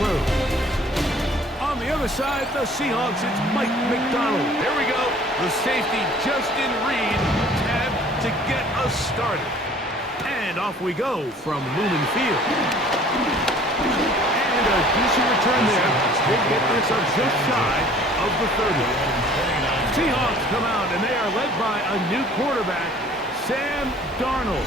road. On the other side, the Seahawks, it's Mike McDonald. There we go. The safety just in read. Tab to get us started. And off we go from Lumen Field. And a decent return there. They get this up just shy of the 30. Seahawks come out, and they are led by a new quarterback, Sam Darnold.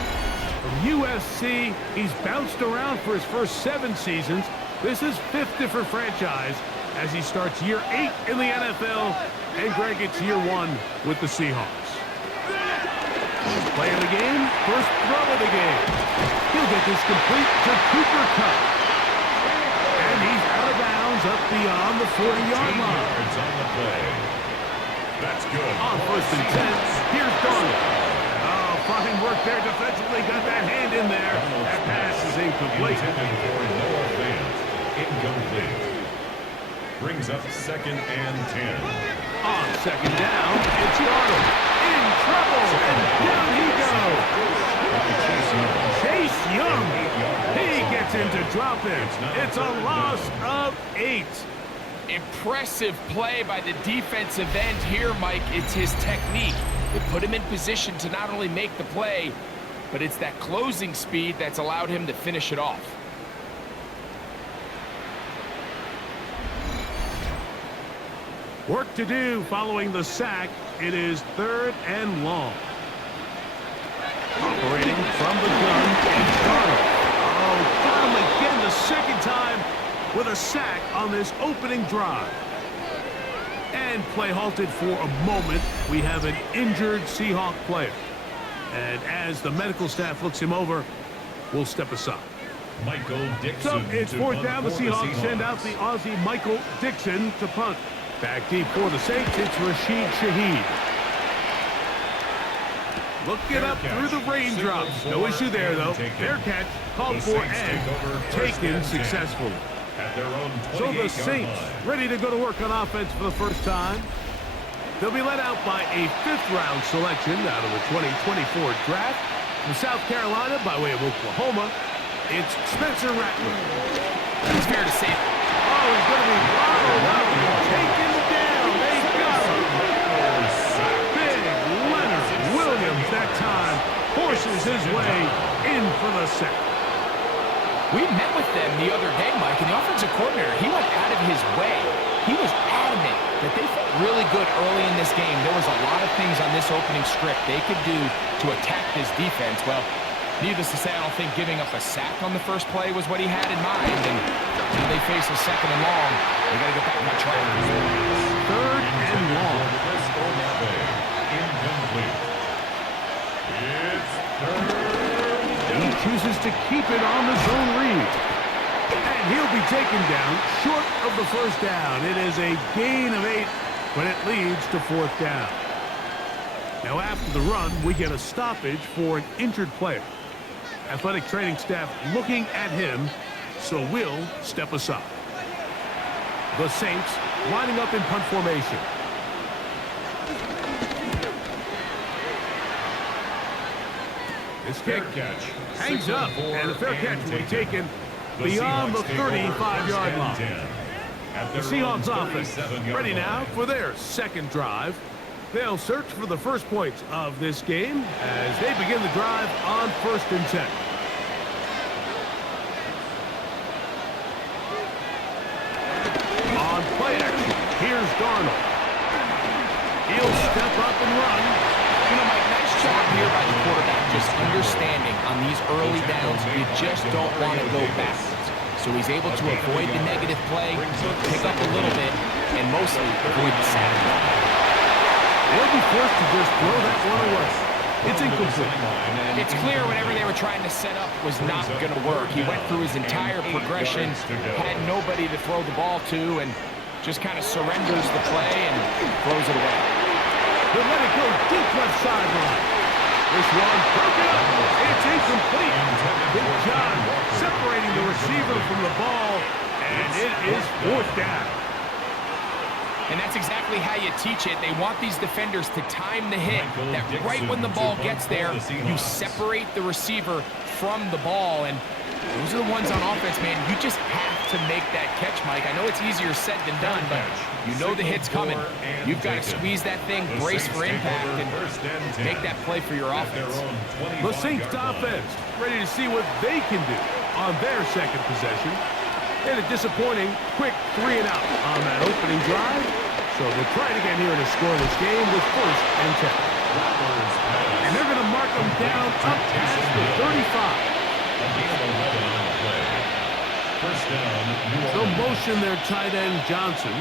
From USC, he's bounced around for his first 7 seasons. This is 5th different franchise as he starts year 8 in the NFL, and Greg, it's year 1 with the Seahawks. Play of the game, first throw of the game. He'll get this complete to Cooper Kupp. And he's out of bounds up beyond the 40-yard line. On the play. That's good. On 1st and 10, here's Darnold. Oh, fine work there defensively. Got that hand in there. That pass is incomplete. No advance. Incomplete. Brings up 2nd and 10. On 2nd down, it's Darnold. In trouble, and down he goes. Chase Young. He gets him to drop it. It's a loss of 8. Impressive play by the defensive end here, Mike. It's his technique. It put him in position to not only make the play, but it's that closing speed that's allowed him to finish it off. Work to do following the sack. It is 3rd and long. Operating from the gun, it's Darnold. Oh, got him again the 2nd time with a sack on this opening drive. And play halted for a moment. We have an injured Seahawk player. And as the medical staff looks him over, we'll step aside. Michael Dixon. So it's 4th down. The Seahawks send out the Aussie Michael Dixon to punt. Back deep for the Saints, it's Rashid Shaheed. Looking up through the raindrops. No issue there, though. Fair catch, called for and taken successfully. So the Saints ready to go to work on offense for the first time. They'll be led out by a 5th-round selection out of the 2024 draft. From South Carolina, by way of Oklahoma, it's Spencer Rattler. It's fair to say. Oh, he's going to be bottled up and taken down. They got him. Big Leonard Williams that time forces his way in for the sack. We met with them the other day, Mike, and the offensive coordinator, he went out of his way. He was adamant that they felt really good early in this game. There was a lot of things on this opening script they could do to attack this defense. Well, needless to say, I don't think giving up a sack on the first play was what he had in mind. And now they face a 2nd and long. They got to get back on track. 3rd and long. Incomplete. It's 3rd. He chooses to keep it on the zone read. And he'll be taken down short of the 1st down. It is a gain of 8, but it leads to 4th down. Now after the run, we get a stoppage for an injured player. Athletic training staff looking at him, so we'll step aside. The Saints lining up in punt formation. This kick hangs up, and the fair catch will be taken beyond the 35-yard line. The Seahawks offense ready now for their 2nd drive. They'll search for the first points of this game as they begin the drive on 1st and 10. On play action, here's Darnold. He'll step up and run. You know, Mike, nice job here by the quarterback, just understanding on these early downs, you just don't want to go backwards. So he's able to avoid the negative play, pick up a little bit, and mostly avoid the sack. They'll be forced to just throw that one away. It's incomplete. It's clear whatever they were trying to set up was not going to work. He went through his entire progression, had nobody to throw the ball to, and just kind of surrenders the play and throws it away. They'll let it go deep left sideline. This one broken up. It's incomplete. Big John separating the receiver from the ball, and it is 4th down. And that's exactly how you teach it. They want these defenders to time the hit, that right when the ball gets there, you separate the receiver from the ball. And Those are the ones on offense, man. You just have to make that catch, Mike. I know it's easier said than done, but you know the hit's coming. You've got to squeeze that thing, brace for impact, and make that play for your offense. The Saints offense ready to see what they can do on their second possession. And a disappointing quick 3 and out on that opening drive. So they'll try it again here in a scoreless game with 1st and 10. And they're going to mark them down up past the 35. First down, they'll motion their tight end Johnson.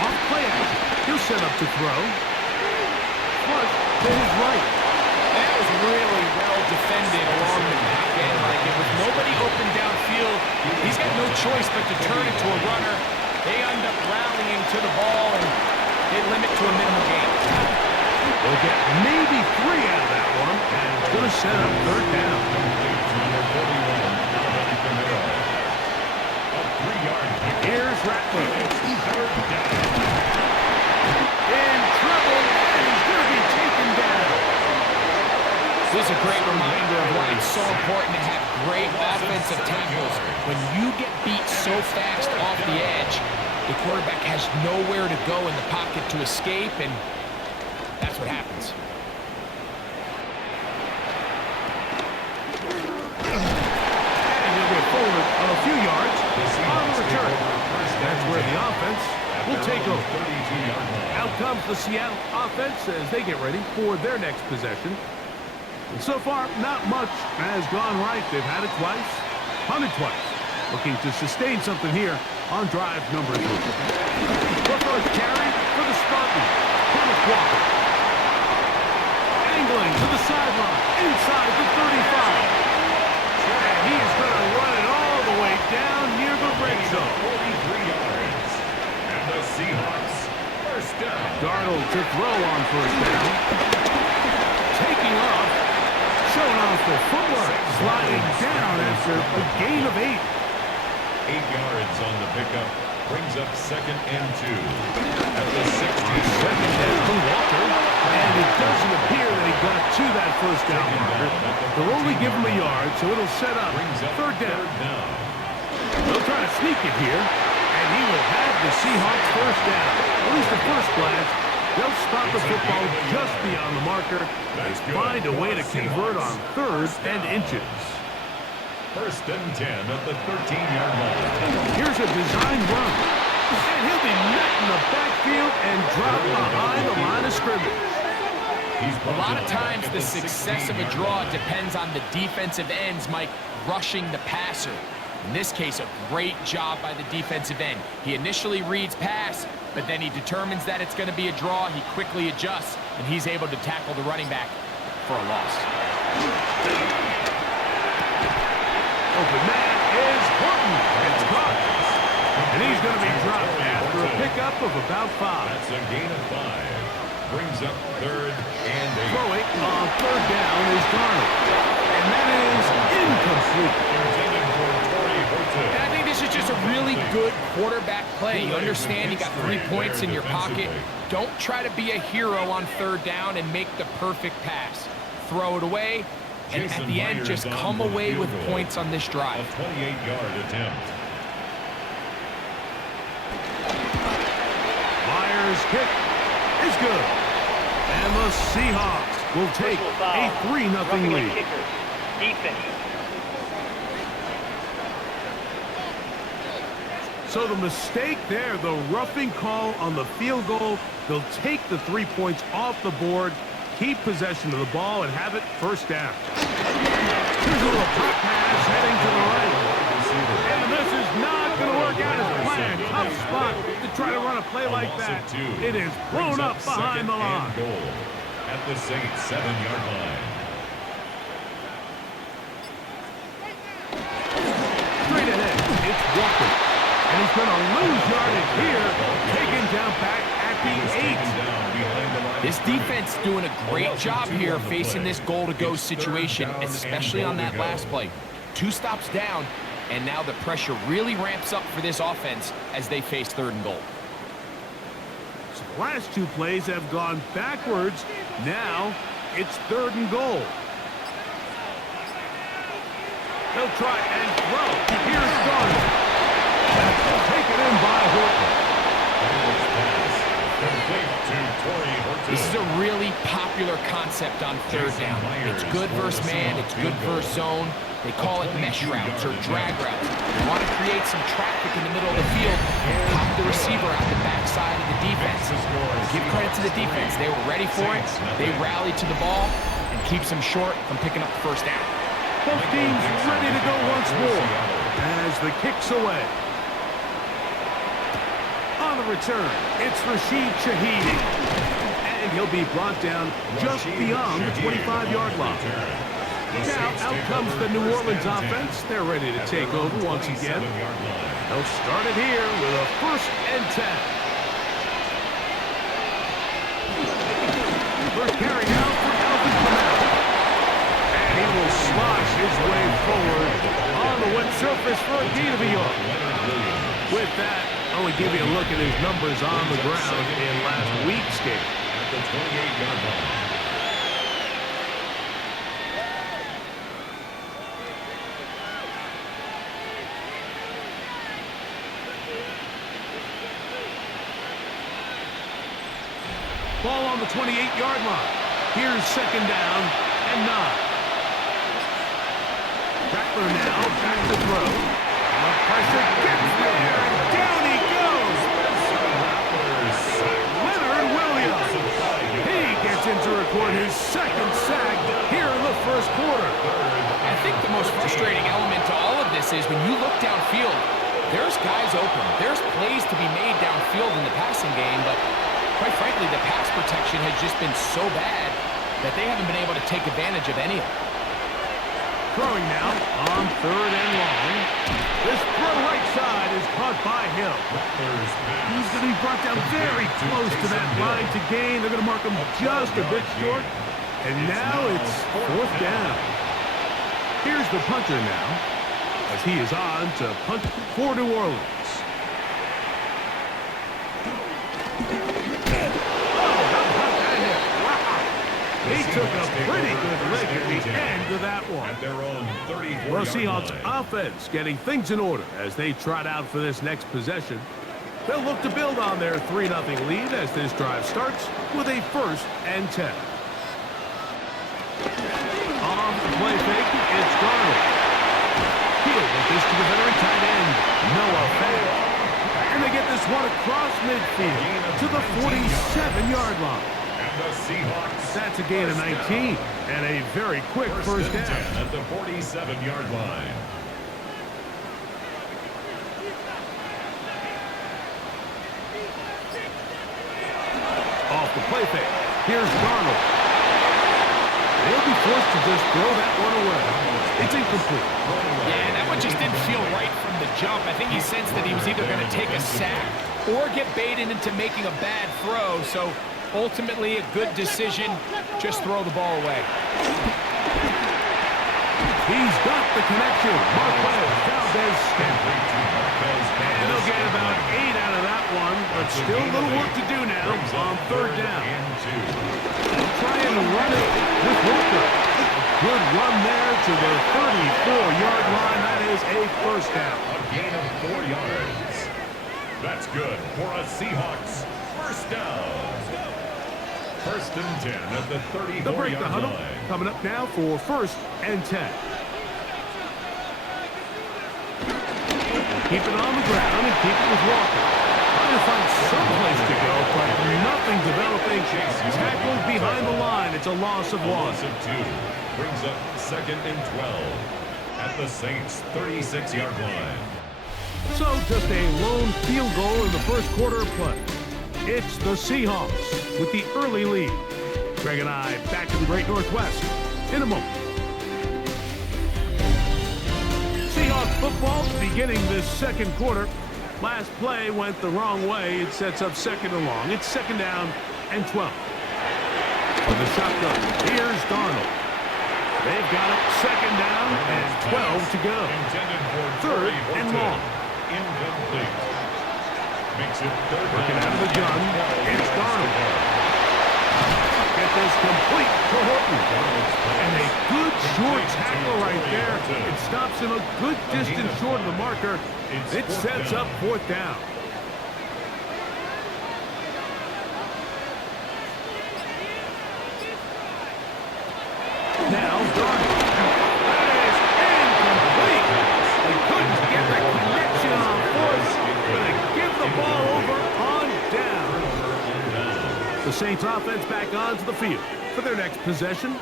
Off play action. He'll set up to throw. Flush to his right. That was really well defended along the back end. Like, with nobody open downfield, he's got no choice but to turn it to a runner. They end up rallying to the ball, and they limit to a minimal gain. They'll get maybe 3 out of that one, and it's going to set up 3rd down. Here's Ratcliffe. In trouble, and he's going to be taken down. This is a great reminder of why it's so important to have great offensive tackles. When you get beat so fast off the edge, the quarterback has nowhere to go in the pocket to escape, and that's what happens. And he'll go forward a few yards on the return. That's where the offense will take over. Out comes the Seattle offense as they get ready for their next possession. And so far, not much has gone right. They've had it twice, punted twice. Looking to sustain something here on drive number 3. The first carry for the Spartans. Thomas Walker. Angling to the sideline, inside the 35. And he's going to run it all the way down near the red zone. 43 yards. And the Seahawks, first down. Darnold to throw on first down. Taking off. Showing off the footwork. Sliding down after a gain of 8. 8 yards on the pickup. Brings up 2nd and 2. At the 62nd down from Walker. And it doesn't appear that he got to that first down marker. They'll only give him a yard, so it'll set up 3rd down. They'll try to sneak it here, and he will have the Seahawks first down. At least at first glance, they'll spot the football just beyond the marker. They find a way to convert on 3rd and inches. 1st and 10 at the 13-yard line. Here's a design run. And he'll be met in the backfield and drop behind the line of scrimmage. A lot of times the success of a draw depends on the defensive ends, Mike, rushing the passer. In this case, a great job by the defensive end. He initially reads pass, but then he determines that it's going to be a draw. He quickly adjusts, and he's able to tackle the running back for a loss. Open man is Horton. It's caught. And he's going to be dropped after a pickup of about 5. That's a gain of 5. Brings up 3rd and 8. Throwing on 3rd down is Darnold. And that is incomplete. And I think this is just a really good quarterback play. You understand you got 3 points in your pocket. Don't try to be a hero on 3rd down and make the perfect pass. Throw it away, and at the end, just come away with points on this drive. A 28-yard attempt. Myers' kick is good. And the Seahawks will take a 3-0 lead. Defense. So the mistake there, the roughing call on the field goal, they'll take the 3 points off the board, keep possession of the ball, and have it first down. Here's a little pop pass heading to the right. And this is not going to work out as planned. Tough spot to try to run a play like that. It is blown up behind the line. Goal at the Saints 7-yard line. Straight ahead, it's Walker. And he's going to lose yardage here, taken down back at the 8. This defense doing a great job here facing this goal-to-go situation, especially on that last play. 2 stops down, and now the pressure really ramps up for this offense as they face 3rd and goal. So the last 2 plays have gone backwards. Now it's 3rd and goal. He'll try and throw. Here's Darnold. That's taken in by Horton. This is a really popular concept on third down. It's good versus man. It's good versus zone. They call it mesh routes or drag routes. You want to create some traffic in the middle of the field and pop the receiver out the backside of the defense. Give credit to the defense. They were ready for it. They rallied to the ball and keeps them short from picking up the first down. Both teams ready to go once more as the kick's away. On the return, it's Rashid Shaheed. And he'll be brought down just beyond the 25-yard line. Now, out comes the New Orleans offense. They're ready to take over once again. They'll start it here with a 1st and 10. First carry out for Alvin Kamara. And he will slosh his way forward on the wet surface for a gain of a yard. With that, only give you a look at his numbers on the ground in last week's game. At the 28-yard line. Ball on the 28-yard line. Here's 2nd down and 9. Rattler now back to throw. And pressure gets there. Down he goes. Leonard Williams. He gets in to record his 2nd sack here in the 1st quarter. I think the most frustrating element to all of this is when you look downfield, there's guys open. There's plays to be made downfield in the passing game, but quite frankly, the pass protection has just been so bad that they haven't been able to take advantage of any of it. Throwing now on 3rd and long. This throw right side is caught by Hill. He's going to be brought down very close to that line to gain. They're going to mark him just a bit short. And now it's 4th down. Here's the punter now, as he is on to punt for New Orleans. He took a pretty good lick at the end of that one. At their own 34-yard Well, Seahawks line. offense getting things in order as they trot out for this next possession. They'll look to build on their 3-0 lead as this drive starts with a 1st and 10. Off the play fake, it's Darnold. He'll get this to the veteran tight end, Noah Fant. And they get this one across midfield to the 47-yard line. The Seahawks. That's a gain of 19 and a very quick 1st down. At the 47-yard line. Off the play fake. Here's Darnold. They'll be forced to just throw that one away. It's incomplete. Yeah, that one just didn't feel right from the jump. I think he sensed that he was either going to take a sack or get baited into making a bad throw. So ultimately, a good decision. Just throw the ball away. He's got the connection. Marquez Valdez-Scantling. And they'll get about 8 out of that one, but still a little work to do now on 3rd down. They'll try and run it with Walker. A good run there to the 34-yard line. That is a 1st down. A gain of 4 yards. That's good for a Seahawks 1st down. 1st and 10 at the 34-yard line. They'll break the huddle. Coming up now for 1st and 10. Keep it on the ground and keep it with Walker. Trying to find some place to go, but nothing developing. Tackled behind the line. It's a loss of 1. Loss of 2. Brings up 2nd and 12 at the Saints' 36-yard line. So just a lone field goal in the 1st quarter of play. It's the Seahawks with the early lead. Greg and I back in the Great Northwest in a moment. Seahawks football beginning this 2nd quarter. Last play went the wrong way. It sets up 2nd and long. It's 2nd down and 12. With the shotgun, here's Darnold. They've got it 2nd down and 12 to go. 3rd and long. Incomplete. Makes it 3rd Working out of the gun. It's Darnold. Get this complete to Horton. And a good short tackle right there. It stops him a good distance short of the marker. It sets up 4th down. Now, Darnold. That is incomplete. They couldn't get the connection on 4th, but they give the ball over on down. The Saints offense back onto the field for their next possession.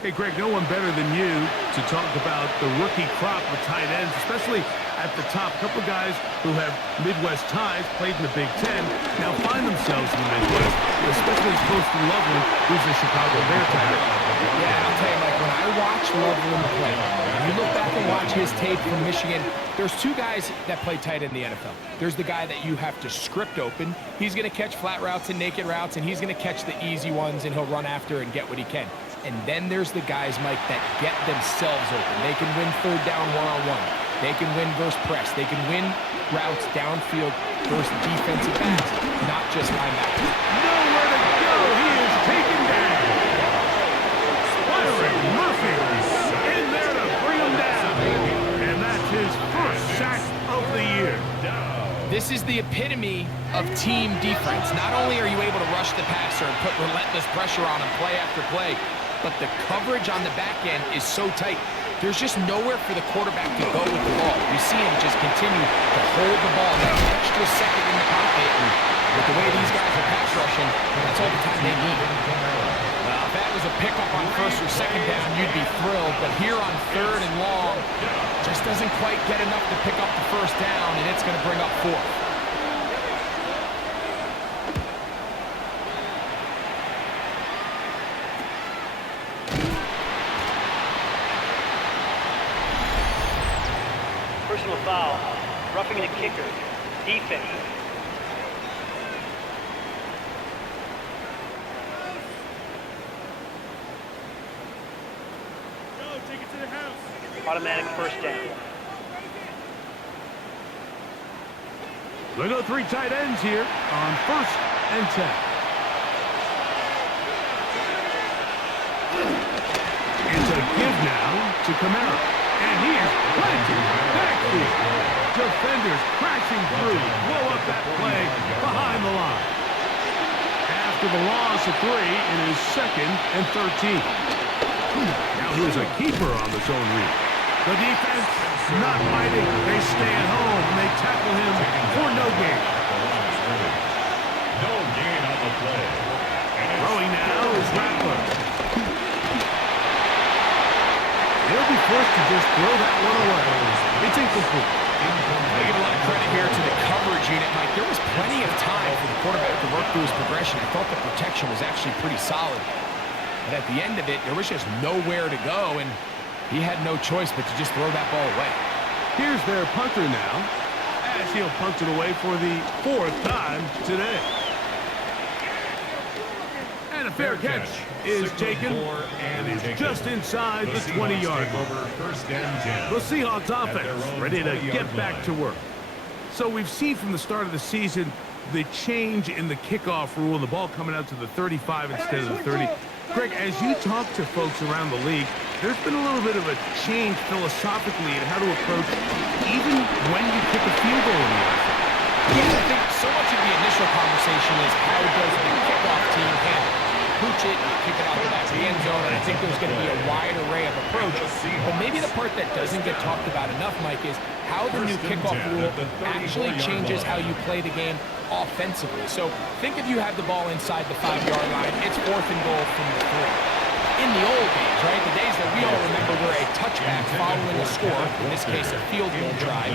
Hey, Greg, no one better than you to talk about the rookie crop of tight ends, especially at the top. A couple of guys who have Midwest ties, played in the Big Ten, now find themselves in the Midwest, especially Poston Loveland, who's a Chicago Bear tight end. Yeah, I'll tell you, Mike, when I watch Loveland play, when you look back and watch his tape from Michigan, there's 2 guys that play tight end in the NFL. There's the guy that you have to script open. He's going to catch flat routes and naked routes, and he's going to catch the easy ones, and he'll run after and get what he can. And then there's the guys, Mike, that get themselves open. They can win 3rd down one-on-one. They can win versus press. They can win routes downfield versus defensive backs, not just linebackers. Nowhere to go. He is taken down. Byron Murphy in there to bring him down. And that's his first sack of the year. This is the epitome of team defense. Not only are you able to rush the passer and put relentless pressure on him play after play, but the coverage on the back end is so tight. There's just nowhere for the quarterback to go with the ball. You see him just continue to hold the ball that extra second in the pocket. And with the way these guys are pass rushing, that's all the time they need. Well, if that was a pickup on 1st or 2nd down, you'd be thrilled. But here on 3rd and long, just doesn't quite get enough to pick up the 1st down, and it's going to bring up 4th. Personal foul, roughing the kicker, defense. Go, take it to the house. Automatic 1st down. They go 3 tight ends here on 1st and 10. It's a give now to Camara. And he is planted backfield. Defenders crashing through. Blow up that play behind the line. After the loss of 3, it is 2nd and 13. Now here's a keeper on the zone read. The defense not fighting. They stay at home and they tackle him for no gain. No gain on the play. Throwing now is Rattler. He'll be forced to just throw that one away. It's incomplete. I give a lot of credit here to the coverage unit, Mike. There was plenty of time for the quarterback to work through his progression. I thought the protection was actually pretty solid. But at the end of it, there was just nowhere to go, and he had no choice but to just throw that ball away. Here's their punter now, as he'll punt it away for the 4th time today. And a fair catch is taken, and is just inside the 20-yard line. The Seahawks offense ready to get back to work. So we've seen from the start of the season the change in the kickoff rule, the ball coming out to the 35 instead of the 30. Greg, as you talk to folks around the league, there's been a little bit of a change philosophically in how to approach even when you kick a field goal in the NFL. Yeah, I think so much of the initial conversation is how does the kickoff team handle it? Pooch it, kick it out the back of the end zone, and I think there's going to be a wide array of approach. But maybe the part that doesn't get talked about enough, Mike, is how the new kickoff rule actually changes how you play the game offensively. So think if you have the ball inside the 5-yard line, it's 4th and goal from the 3. In the old days, right, the days that we all remember were a touchback following a score, in this case a field goal drive,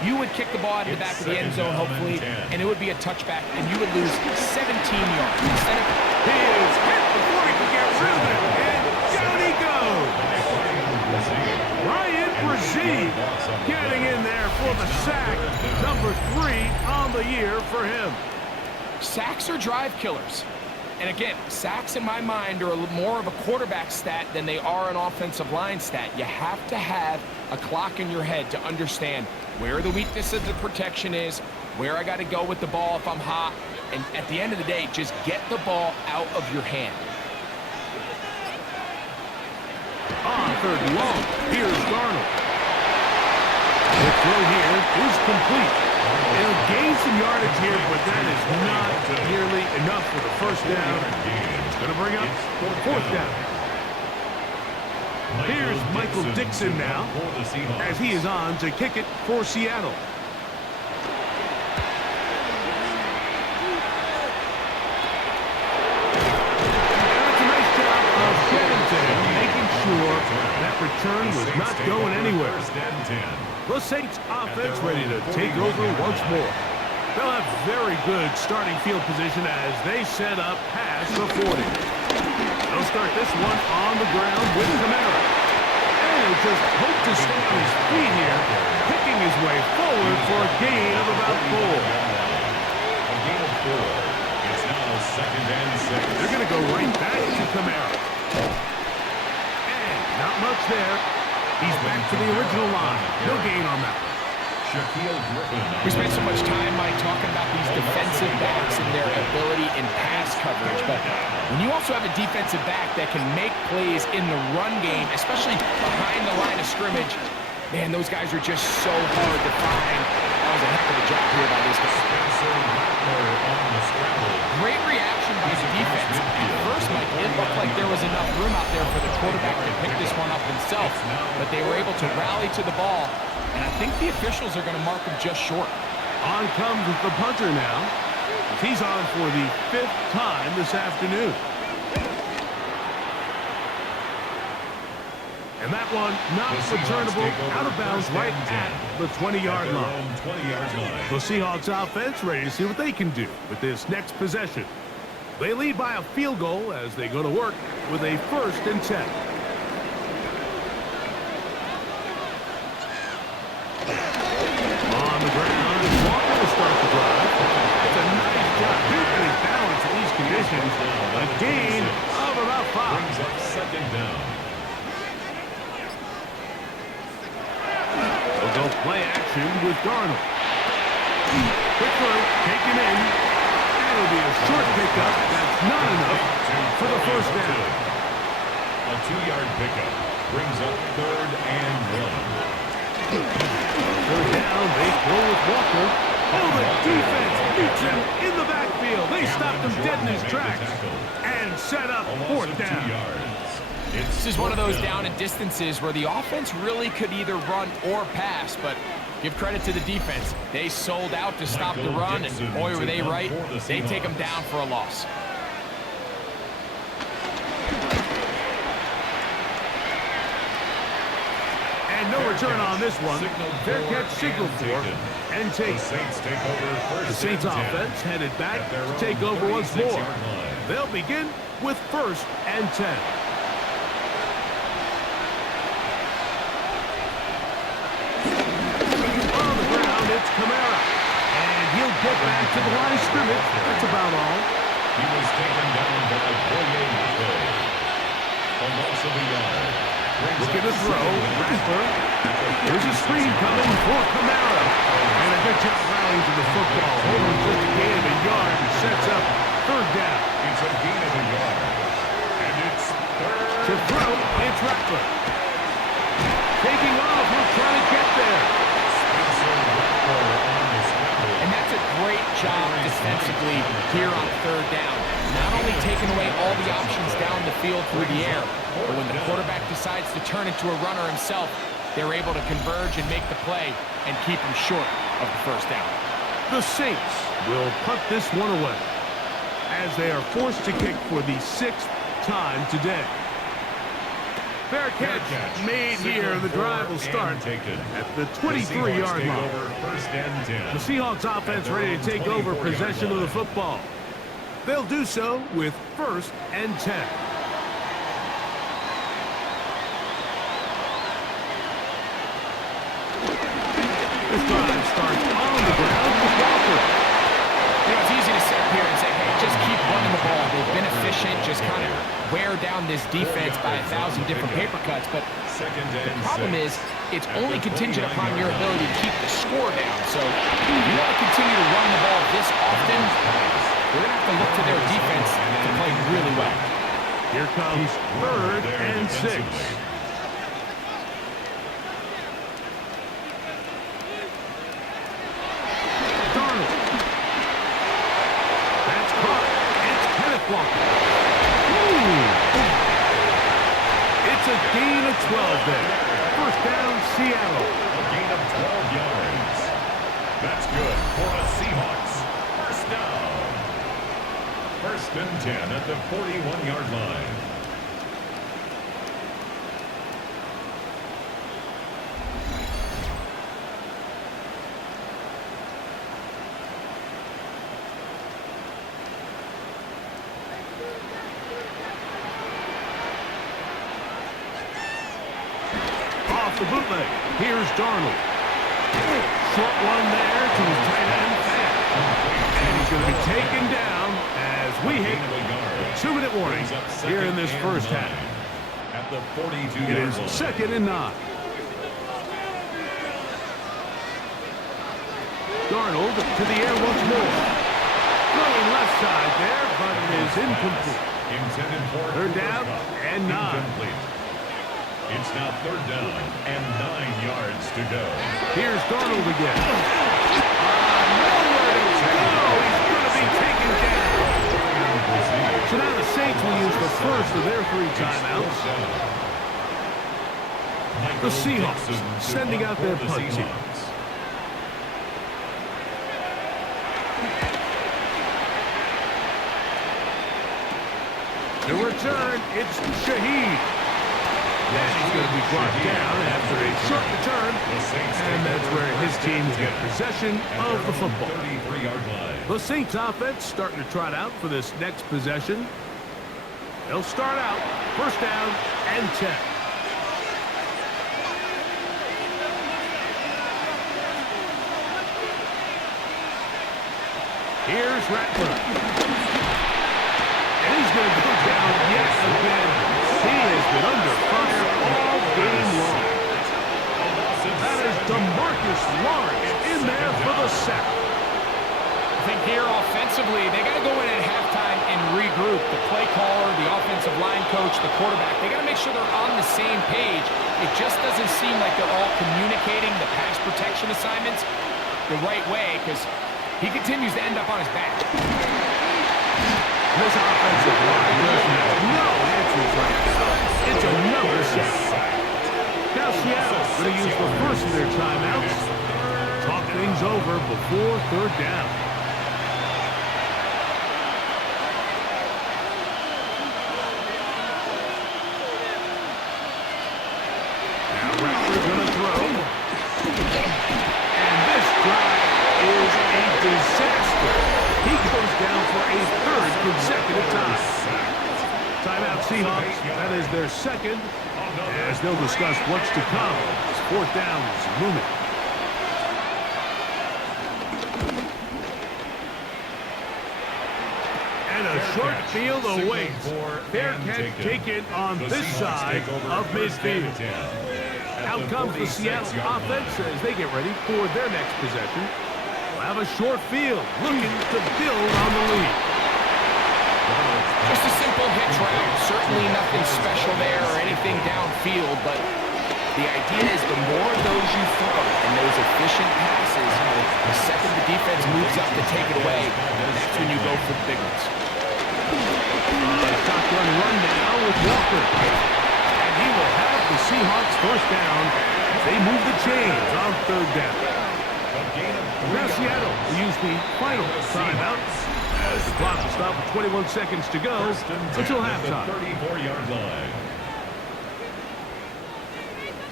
you would kick the ball out of the back of the end zone, hopefully, and it would be a touchback, and you would lose 17 yards. Instead of, he is hit before he can get rid of it, and down he goes. Ryan Brzee getting in there for the sack, number 3 on the year for him. Sacks are drive killers. And again, sacks in my mind are more of a quarterback stat than they are an offensive line stat. You have to have a clock in your head to understand where the weakness of the protection is, where I got to go with the ball if I'm hot, and at the end of the day, just get the ball out of your hand. 3rd and long. Here's Darnold. The throw here is complete. They'll gain some yardage here, but that is not nearly enough for the first down. It's going to bring up 4th down. Here's Michael Dixon now, as he is on to kick it for Seattle. Sure that return was not going anywhere. The Saints offense ready to take over once more. They'll have very good starting field position as they set up pass the 40. They'll start this one on the ground with Kamara. And he'll just hope to stay on his feet here, picking his way forward for a gain of about 4. A gain of 4. It's now 2nd and 6. They're going to go right back to Kamara. Not much there. He's back to the original line. No gain on that. We spent so much time, Mike, talking about these defensive backs and their ability in pass coverage. But when you also have a defensive back that can make plays in the run game, especially behind the line of scrimmage, man, those guys are just so hard to find. That was a heck of a job here by this guy. Great reaction by the defense. At first, Mike, it looked like there was enough room out there for the quarterback to pick this one up himself, but they were able to rally to the ball, and I think the officials are going to mark him just short. On comes the punter now. He's on for the 5th time this afternoon. And that one not returnable, out of bounds right at the 20-yard line. The Seahawks offense ready to see what they can do with this next possession. They lead by a field goal as they go to work with a 1st and 10. On the ground, Walker will start the drive. It's a nice job. He's got his balance in these conditions. A gain of about 5. Brings up 2nd down. They'll go play action with Darnold. Quick throw, taken in. That'll be a short pickup. That's not enough for the 1st down. A 2-yard pickup brings up 3rd and 1. 3rd down, they throw with Walker. Oh, the defense beats him in the backfield. They stopped him dead in his tracks and set up 4th down. This is one of those down and distances where the offense really could either run or pass, but give credit to the defense. They sold out to stop the run, and boy, were they right. They take them down for a loss. And no return on this one. Fair catch signaled for and take. The Saints offense headed back to take over once more. They'll begin with 1st and 10. It's Kamara, and he'll get back to the line of scrimmage. That's about all. He was taken down by Boye. A loss of a yard. Look at the throw. Rattler. There's a screen coming for Kamara. And a good job rallying to the football. Holding just a gain of a yard and sets up 3rd down. It's a gain of a yard. And it's 3rd. To throw, it's Rattler. Taking off, he'll try to get there. And that's a great job defensively here on 3rd down. Not only taking away all the options down the field through the air, but when the quarterback decides to turn into a runner himself, they're able to converge and make the play and keep him short of the 1st down. The Saints will punt this one away as they are forced to kick for the 6th time today. Fair catch made here, and the drive will start at the 23-yard line. The Seahawks offense ready to take over possession of the football. They'll do so with 1st and 10. This drive starts on the ground with Walker. You know, it's easy to sit up here and say, hey, just keep running the ball. They've been efficient, just kind of wear down this defense by 1,000 different paper cuts. But the problem is, it's only contingent upon your ability to keep the score down. So you want to continue to run the ball this often, they're going to have to look to their defense to play really well. Here comes 3rd and 6. Seattle. A gain of 12 yards. That's good for a Seahawks first down. 1st and 10 at the 41-yard line. Off the bootleg. Here's Darnold. Short one there to his tight end. And he's going to be taken down as we hit 2-minute warning here in this first half. At the 42-yard line. It is 2nd and 9. Darnold to the air once more. Throwing left side there, but it is incomplete. Intended for 3rd down and 9. Incomplete. It's now 3rd down and 9 yards to go. Here's Darnold again. Nowhere to go. He's going to be taken down. So now the Saints will use the first of their 3 timeouts. The Seahawks sending out their punt team. The return, it's Shaheed. And he's going to be brought down after a short return. And that's where his team will get possession of the football. The Saints offense starting to trot out for this next possession. They'll start out 1st down and 10. Here's Rattler. And he's going to go down yet again. He has been under fire all game long. That is DeMarcus Lawrence in there for the sack. I think here offensively, they got to go in at halftime and regroup. The play caller, the offensive line coach, the quarterback, they got to make sure they're on the same page. It just doesn't seem like they're all communicating the pass protection assignments the right way because he continues to end up on his back. This offensive line doesn't have no answers right now. It's another sack. Now Seattle going to use the first of their timeouts. Talk things over before 3rd down. Now Rattler going to throw. And this drive is a disaster. He goes down for a 3rd consecutive time. Timeout Seahawks. That is their 2nd. As they'll discuss what's to come. 4th down is looming. And a short field awaits. Bearcats take it on this side of midfield. Out comes the Seattle offense as they get ready for their next possession. We'll have a short field looking to build on the lead. Just a simple hitch route. Certainly nothing special there or anything downfield, but the idea is the more of those you throw and those efficient passes, the second the defense moves up to take it away, that's when you go for the big ones. Shotgun run now with Walker. And he will have the Seahawks 1st down as they move the chains on 3rd down. Now Seattle will use the final timeout as the clock will stop with 21 seconds to go until halftime. 34-yard line.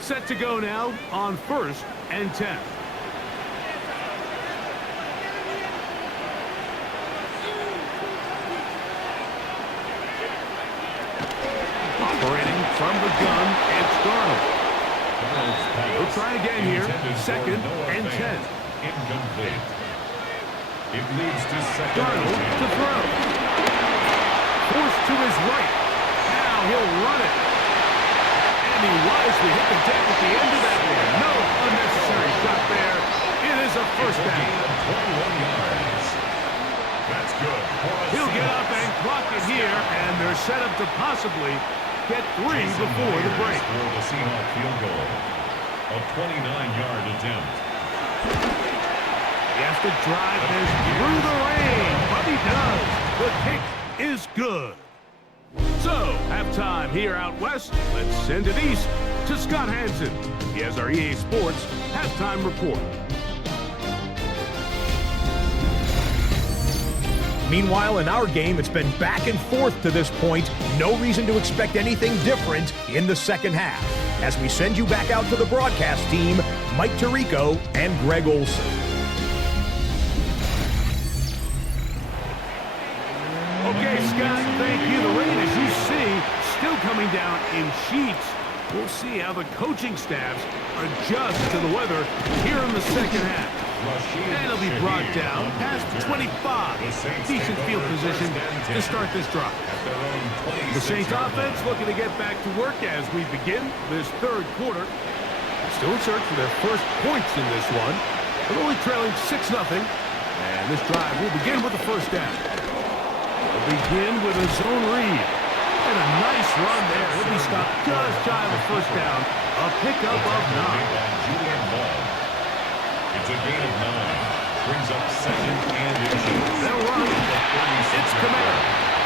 Set to go now on 1st and 10. Operating from the gun, it's Darnold. We'll try again here. 2nd and 10. Incomplete. It leads to 2nd Darnold and 10. to throw. Forced to his right. Now he'll run it. And he wisely hit the deck at the end of that one. No unnecessary shot there. It is a 1st down. 21 yards. That's good. He'll get up and clock it here, and they're set up to possibly get 3 before the break. For the Seahawks field goal. A 29-yard attempt. He has to drive this through the rain, but he does. The kick is good. So, halftime here out west. Let's send it east to Scott Hansen. He has our EA Sports halftime report. Meanwhile, in our game, it's been back and forth to this point. No reason to expect anything different in the second half. As we send you back out to the broadcast team, Mike Tirico and Greg Olson. Okay, Scott, thank you. The rain, as you see, still coming down in sheets. We'll see how the coaching staffs adjust to the weather here in the second half. And it'll be brought down past 25. Decent field position to start this drive. The Saints offense looking to get back to work as we begin this third quarter. Still in search for their first points in this one, but only trailing 6-0. And this drive will begin with the first down. They'll begin with a zone read. And a nice run there. He'll be stopped just shy of a first down. A pickup of 9. It's a gain of 9. Brings up second and inches. They'll run. It's Kamara.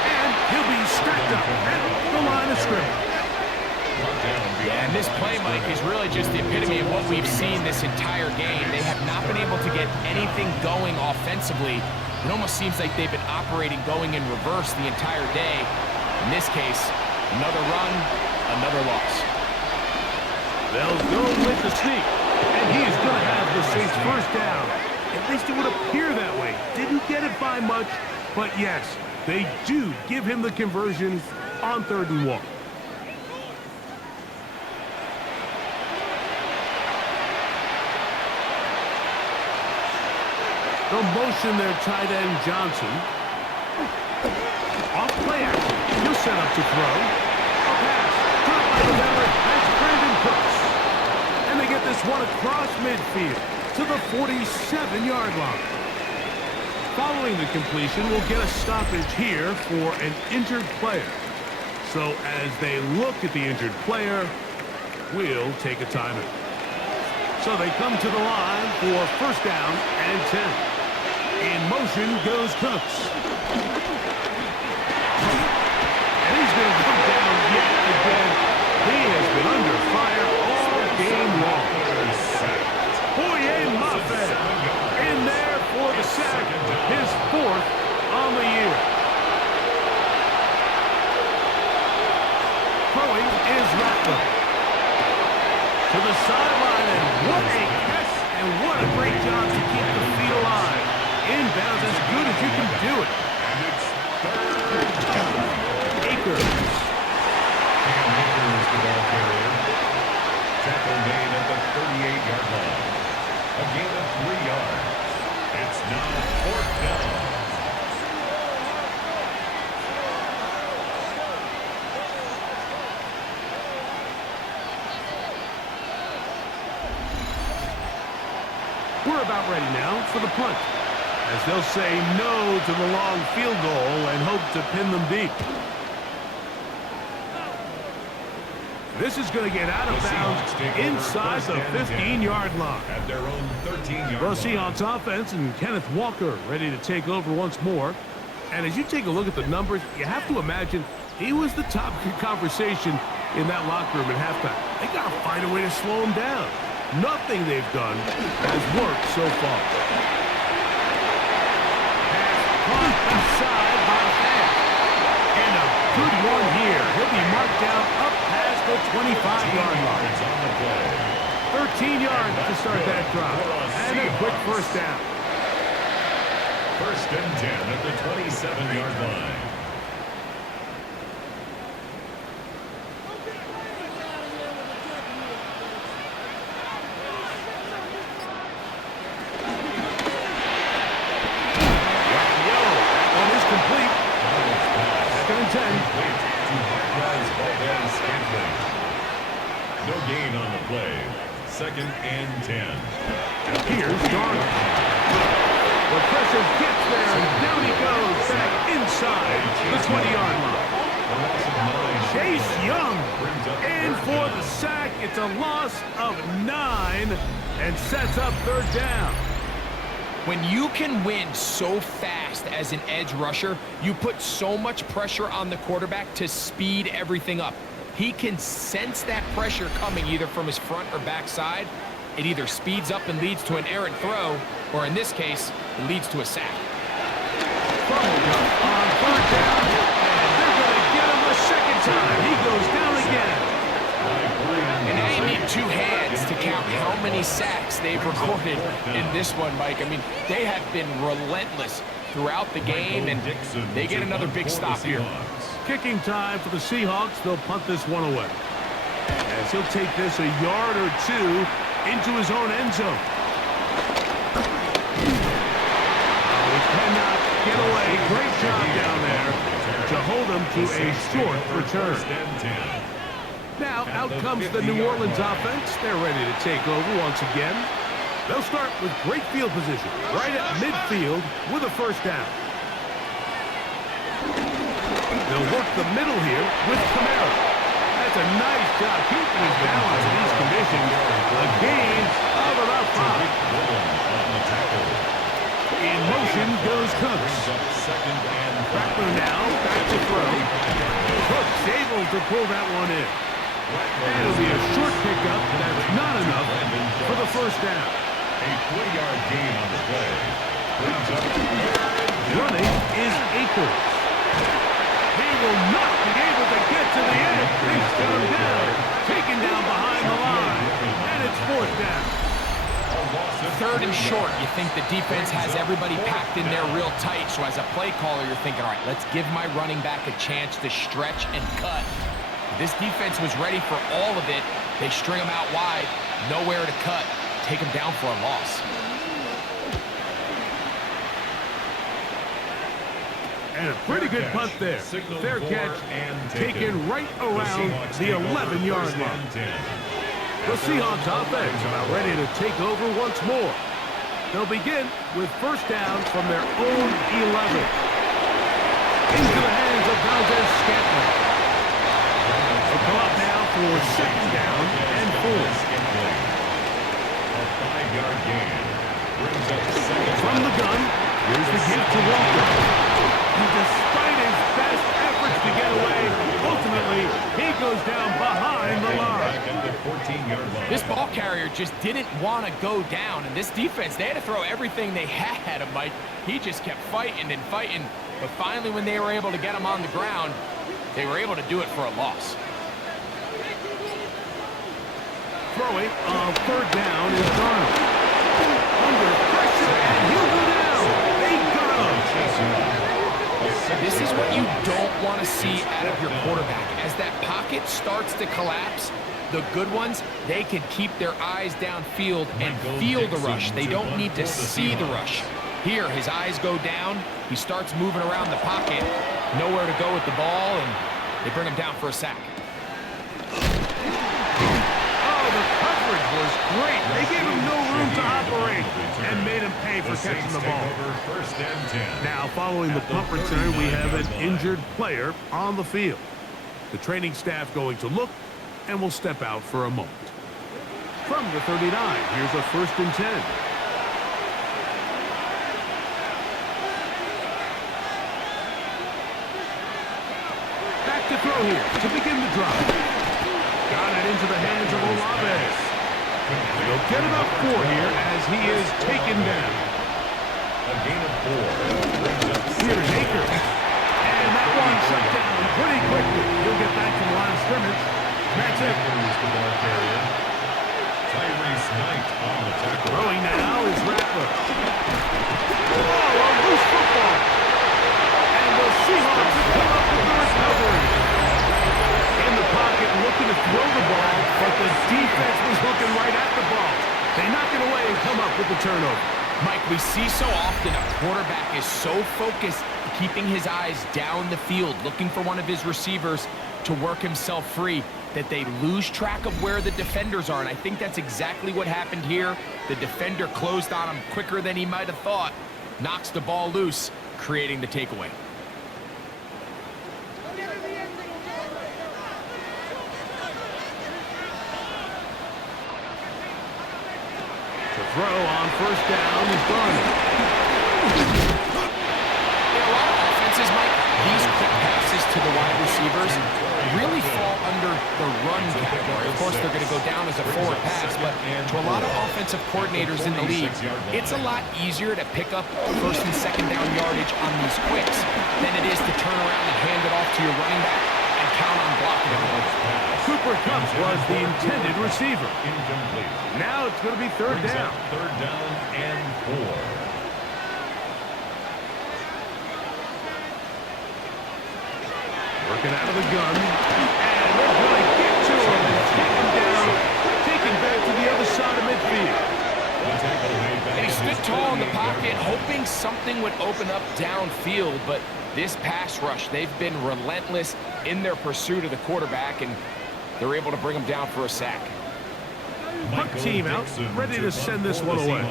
And he'll be stacked up at the line of scrimmage. Yeah, and this play, Mike, is really just the epitome of what we've seen this entire game. They have not been able to get anything going offensively. It almost seems like they've been operating going in reverse the entire day. In this case, another run, another loss. They'll go with the sneak. And he is going to have the Saints first down. At least it would appear that way. Didn't get it by much, but yes, they do give him the conversion on 3rd and 1. They'll motion their tight end Johnson. Off play action. He'll set up to throw. A pass. Caught by the number. That's Brandon Cooks. And they get this one across midfield to the 47-yard line. Following the completion, we'll get a stoppage here for an injured player. So as they look at the injured player, we'll take a timeout. So they come to the line for first down and 10. In motion goes Cooks. And he's going to come down yet again. He has been under fire all game long. Boye Maffei in there for the sack, his 4th on the year. Throwing is Rattler. To the sideline, and what a catch, and what a great job to keep the feet alive. Inbounds as good as you can do it. And it's 3rd down. Akers. Akers, the ball carrier. Tackle made at the 38-yard line. A gain of 3 yards. It's now 4th down. We're about ready now for the punt, as they'll say no to the long field goal and hope to pin them deep. This is going to get out of bounds inside the 15-yard line. At their own 13-yard The line. Seahawks offense and Kenneth Walker ready to take over once more. And as you take a look at the numbers, you have to imagine he was the top conversation in that locker room at halftime. They got to find a way to slow him down. Nothing they've done has worked so far. Pass caught inside by Fant. And a good one here. He'll be marked down up past the 25-yard line. 13 yards to start that drive. And a quick first down. 1st and 10 at the 27-yard line. No gain on the play. 2nd and 10. Here's Darnold. The pressure gets there, and down he goes back inside the 20-yard line. Chase Young in for the sack. It's a loss of 9 and sets up 3rd down. When you can win so fast as an edge rusher, you put so much pressure on the quarterback to speed everything up. He can sense that pressure coming either from his front or back side. It either speeds up and leads to an errant throw, or in this case, it leads to a sack. On third down, and they're going to get him a second time. He goes down again. And now you need two hands to count how many sacks they've recorded in this one, Mike. I mean, they have been relentless throughout the game, and they get another big stop here. Kicking time for the Seahawks. They'll punt this one away, as he'll take this a yard or two into his own end zone. He cannot get away. Great job down there to hold him to a short return. Now, out comes the New Orleans offense. They're ready to take over once again. They'll start with great field position, right at midfield with a first down. They'll work the middle here with Kamara. That's a nice job keeping his balance in these conditions. A gain of about 5. In motion goes Cooks. Rattler now back to throw. Cooks able to pull that one in. It'll be a short pickup. That's not enough for the first down. A 3-yard gain on the play. Running is Akers. He will not be able to get to the end. They shut him down. Taken down behind the line. And it's fourth down. Third and short, you think the defense has everybody packed in there real tight. So as a play caller, you're thinking, all right, let's give my running back a chance to stretch and cut. This defense was ready for all of it. They string him out wide, nowhere to cut, take him down for a loss. And a pretty good punt there. Fair catch, taken right around the 11-yard line. The Seahawks offense about ready to take over once more. They'll begin with first down from their own 11. Into the hands of Valdez-Scantling. They'll come up now for second down and 4. A 5-yard gain brings up second. From the gun, here's the give to Walker. And despite his best efforts to get away, ultimately, he goes down behind the line. This ball carrier just didn't want to go down, and this defense, they had to throw everything they had at him, Mike. He just kept fighting and fighting, but finally when they were able to get him on the ground, they were able to do it for a loss. Throwing on third down is Darnold. Under pressure, and he'll go down. They got him. This is what you don't want to see out of your quarterback. As that pocket starts to collapse, the good ones, they can keep their eyes downfield and feel the rush. They don't need to see the rush. Here, his eyes go down. He starts moving around the pocket. Nowhere to go with the ball, and they bring him down for a sack. Was great. They gave him no room to operate and made him pay for catching the ball. First and 10. Now, following the punt return, we have an injured player on the field. The training staff going to look and will step out for a moment. From the 39, here's a first and 10. Back to throw here to begin the drive. Got it into the hands of Olave. They'll get it up 4 here as he is taken down. A gain of 4. Here's Akers. And that one shut down pretty quickly. He'll get back to the line of scrimmage. That's it. Tyrese Knight on the tackle. Throwing now is Rattler. Oh, a loose football. And the Seahawks have come up with the recovery. In the pocket looking to throw the ball, but the defense was looking right at the ball. They knock it away and come up with the turnover. Mike, we see so often a quarterback is so focused, keeping his eyes down the field, looking for one of his receivers to work himself free, that they lose track of where the defenders are. And I think that's exactly what happened here. The defender closed on him quicker than he might have thought, knocks the ball loose, creating the takeaway. throw on first down is Darnold. In a lot of offenses, Mike, these quick passes to the wide receivers really fall under the run category. Of course, they're going to go down as a forward pass, but to a lot of offensive coordinators in the league, it's a lot easier to pick up first and second down yardage on these quicks than it is to turn around and hand it off to your running back and count on blocking it. Cooper Kupp was the intended receiver. Incomplete. Now it's going to be third Brings down. up third down and 4. Working out of the gun. And they're going to get to him and take him down. Taken back to the other side of midfield. And he stood tall in the pocket, hoping something would open up downfield, but this pass rush, they've been relentless in their pursuit of the quarterback, and they're able to bring him down for a sack. Punt team out, ready to send this one away.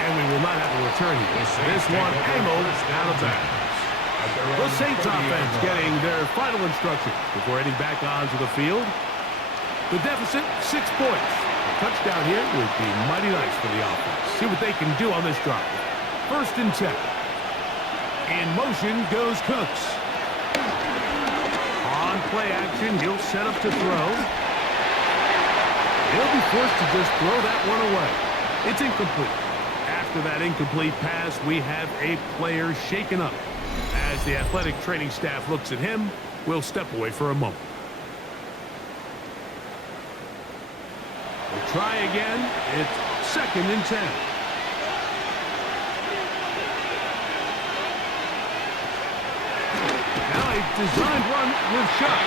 And we will not have a return here. This one angled out of bounds. The Saints offense getting their final instructions before heading back onto the field. The deficit, 6 points. A touchdown here would be mighty nice for the offense. See what they can do on this drive. First and 10. In motion goes Cooks. On play action, he'll set up to throw. He'll be forced to just throw that one away. It's incomplete. After that incomplete pass, we have a player shaken up. As the athletic training staff looks at him, we'll step away for a moment. We'll try again. It's second and 10. Now a designed run with shot.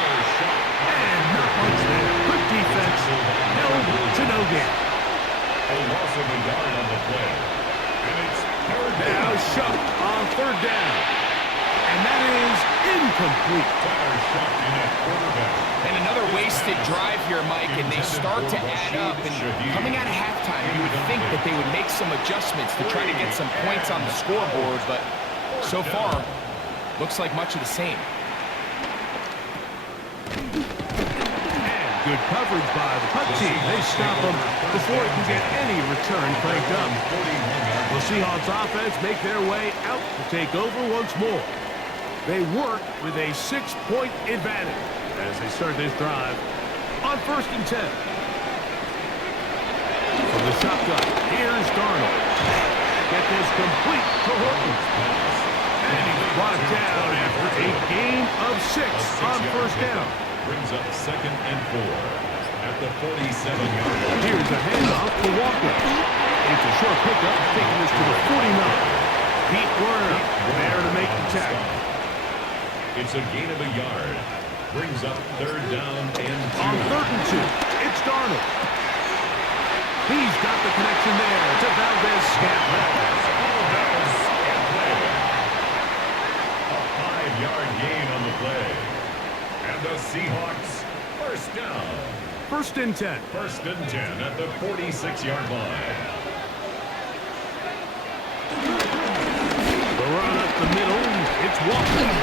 And not much there. Good defense. Held to no gain. A loss of a yard on the play. And it's third down. Now Shuck on third down. And that is incomplete. Tire shot in at quarterback. And another wasted drive here, Mike, and they start to add up. And coming out of halftime, you would think that they would make some adjustments to try to get some points on the scoreboard, but so far, looks like much of the same. And good coverage by the punt team. They stop him before he can get any return cranked up. The Seahawks offense make their way out to take over once more. They work with a 6-point advantage as they start this drive on first and 10. From the shotgun, here's Darnold. Get this complete to Horton. And he's brought down after a gain of 6 on first down. Brings up second and 4 at the 47-yard line. Here's a handoff to Walker. It's a short pickup, taking this to the 49. Pete Werner there to make the tackle. It's a gain of a yard. Brings up third down and 2. On third and 2, it's Darnold. He's got the connection there to Valdez-Scantling. A 5-yard gain on the play. And the Seahawks first down. First and 10. First and 10 at the 46-yard line. The run up the middle, it's Walker.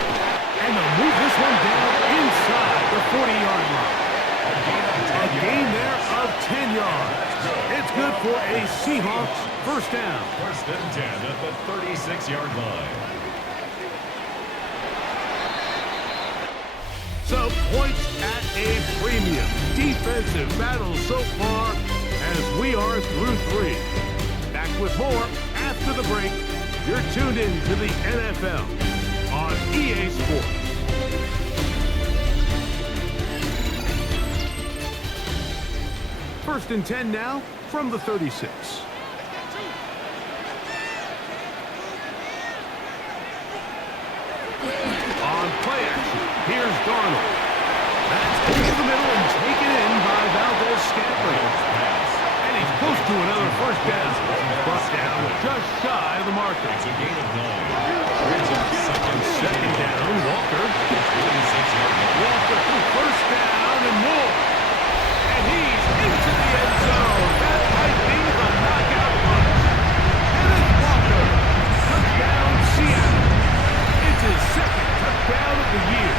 And they'll move this one down inside the 40-yard line. A gain there of 10 yards. It's good for a Seahawks first down. First and 10 at the 36-yard line. So points at a premium. Defensive battle so far as we are through 3. Back with more after the break. You're tuned in to the NFL on EA Sports. First and 10 now from the 36. On play action, here's Darnold. That's over the middle and taken in by Valdez-Scantling. And he's close to another first down. Brought down just shy of the marker. It's a gain of 9. Second down, Walker. Walker through first down and more. And he's into the end zone. That might be the knockout punch. Kenneth Walker. Touchdown, Seattle. It's his second touchdown of the year.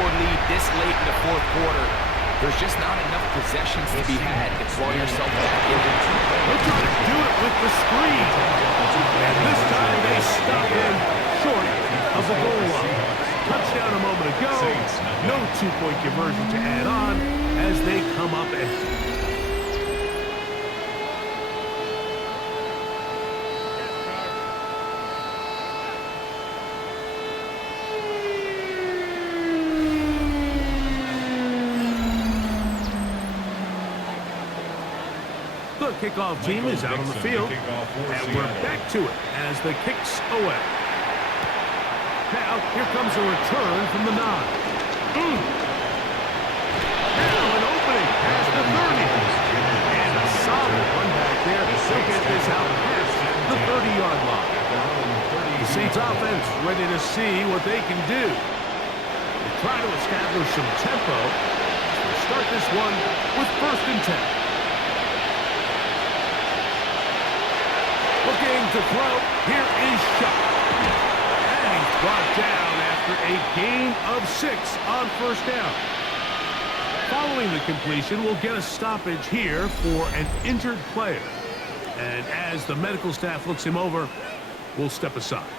one-score lead this late in the fourth quarter, there's just not enough possessions to be had to throw yourself back in. They'll try to do it with the screen. And this time they stop him short of the goal line. Touchdown a moment ago. No two-point conversion to add on as they come up empty. The kickoff team is out on the field, and we're back to it as the kick's away. Now, here comes a return from the 9. Now an opening past the 30. And a solid one back there. They'll get this out past the 30-yard line. The Saints offense ready to see what they can do. They try to establish some tempo. We'll start this one with 1st and 10. Looking to throw. Here is Shuck. And he's brought down after a gain of 6 on 1st down. Following the completion, we'll get a stoppage here for an injured player. And as the medical staff looks him over, we'll step aside.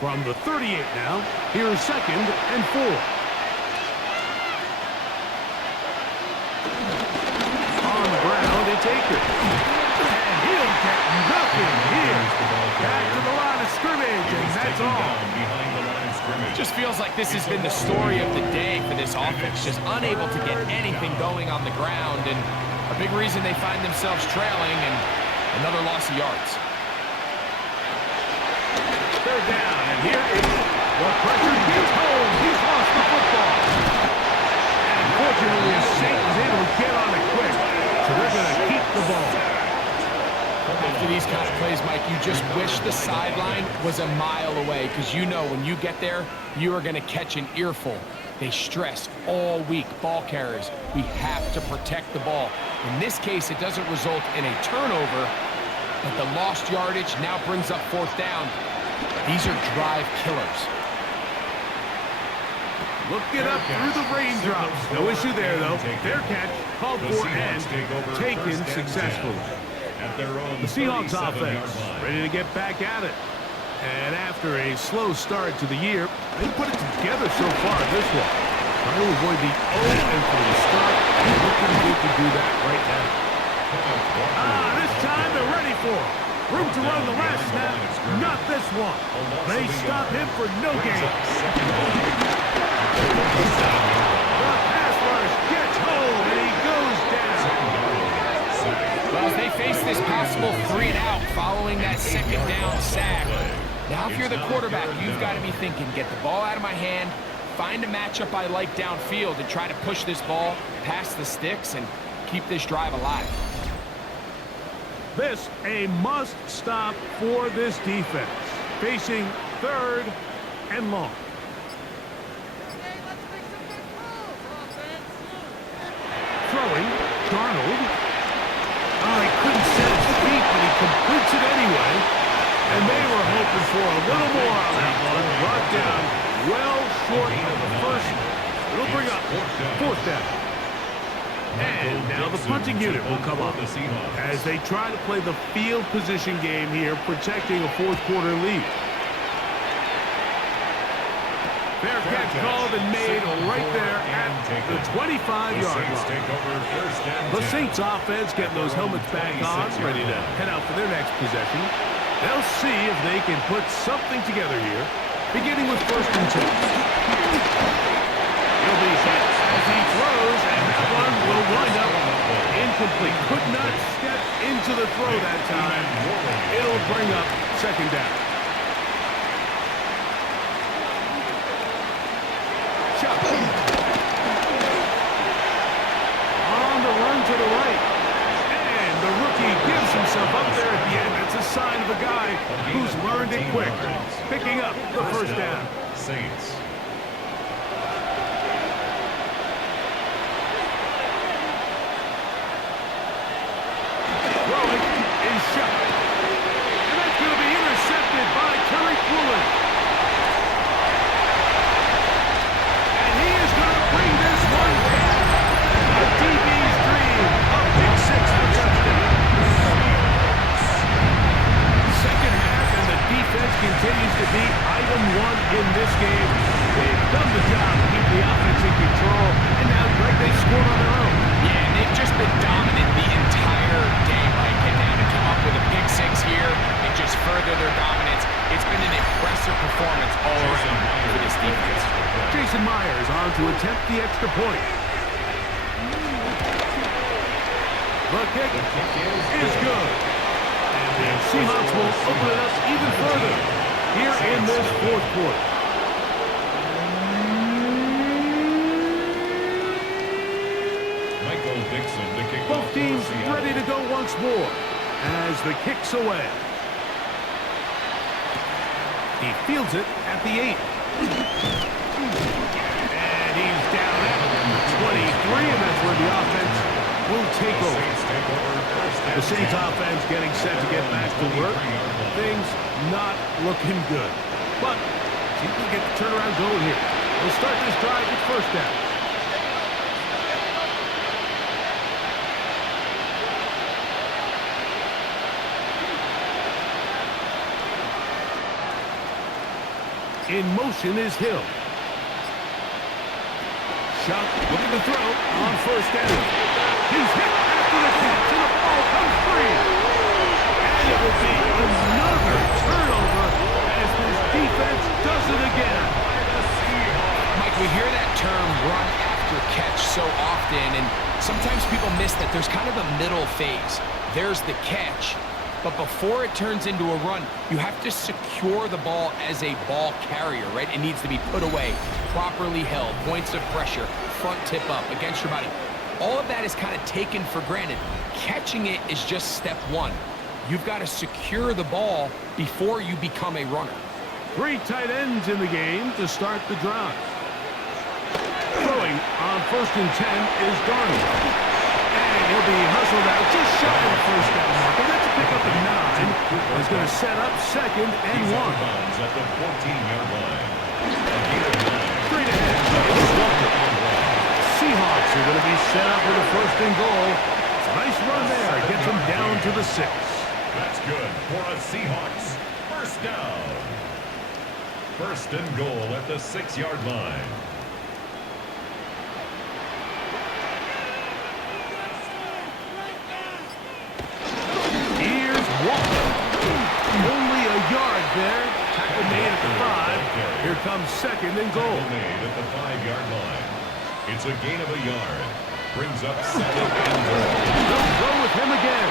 From the 38 now, here's 2nd and 4. On the ground, it's Akers. Nothing here. Back to the line of scrimmage, and that's all. Just feels like this has been the story of the day for this offense. Just unable to get anything going on the ground, and a big reason they find themselves trailing, and another loss of yards. 3rd down, and here is the pressure gets home. He's lost the football. And fortunately, Saint was able to get on it quick, so they're going to keep the ball. After these kind of plays, Mike, you just wish the sideline was a mile away, because you know when you get there, you are going to catch an earful. They stress all week, ball carriers. We have to protect the ball. In this case, it doesn't result in a turnover, but the lost yardage now brings up 4th down. These are drive killers. Look it up through the raindrops. No issue there, though. Fair catch, called for and taken successfully. The Seahawks offense ready to get back at it. And after a slow start to the year, they put it together so far this one. Trying to avoid the 0-3 start. Looking good to do that right now. This time they're ready for it. Room to run the last snap. Not this one. They stop him for no gain. The pass rush gets home, and he goes down. Well, as they face this possible 3-and-out following that 2nd down sack, now if you're the quarterback, you've got to be thinking, get the ball out of my hand, find a matchup I like downfield, and try to push this ball past the sticks and keep this drive alive. This a must stop for this defense. Facing 3rd and long. Throwing, Darnold. He couldn't set his feet, but he completes it anyway. And they were hoping for a little more on that one. Brought down well short of the 1st. It'll bring up 4th down. And now the punting unit will come up as they try to play the field position game here, protecting a 4th quarter lead. Fair catch called and made right there at the 25-yard line. The Saints offense getting those helmets back on, ready to head out for their next possession. They'll see if they can put something together here, beginning with 1st and 10. He'll be hit as he throws, and that one will wind up incomplete. Could not step into the throw that time. It'll bring up 2nd down. Chuck. On the run to the right. And the rookie gives himself up there at the end. That's a sign of a guy who's learned it quick. Picking up the 1st down. Saints. Throwing is Shuck. And that's going to be intercepted by Terry Woolen. Jason Myers on to attempt the extra point. The kick is good. And the Seahawks will open it up even further here in this fourth quarter. Both teams ready to go once more as the kick's away. He fields it at the 8. And he's down at 23, and that's where the offense will take over. The Saints offense getting set to get back to work. Things not looking good. But see if we get the turnaround going here. We'll start this drive with first down. In motion is Hill. Shot looking to throw on first down. He's hit after the catch, and the ball comes free. And it will be another turnover as this defense does it again. Mike, we hear that term run after catch so often, and sometimes people miss that there's kind of a middle phase. There's the catch. But before it turns into a run, you have to secure the ball as a ball carrier, right? It needs to be put away, properly held, points of pressure, front tip up against your body. All of that is kind of taken for granted. Catching it is just step one. You've got to secure the ball before you become a runner. 3 tight ends in the game to start the drive. Throwing on first and 10 is Darnold. And he'll be hustled out just shy of the first down marker. That's a pickup at 9. He's going to set up second and 1. At the 14-yard line. Straight ahead. Seahawks are going to be set up with a first and goal. It's a nice run there. Gets them down to the 6. That's good for a Seahawks. First down. First and goal at the 6-yard line. Only a yard there. Tackle made at the 5. Here comes second and goal. Made at the 5-yard line. It's a gain of a yard. Brings up second and goal. They'll go with him again.